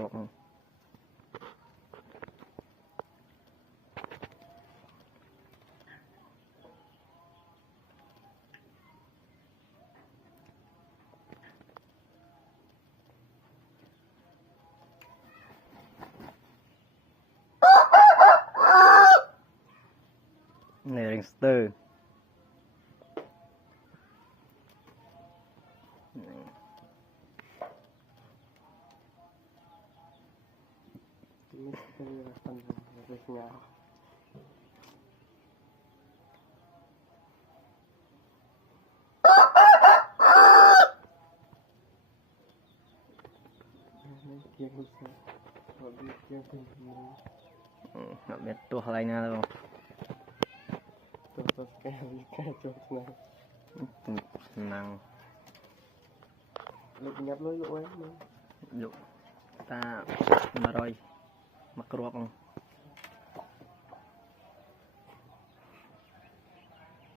rộp không này ringster nggak betul lainnya loh senang nhập lối lụa dụ ta mà rồi mặc ruột không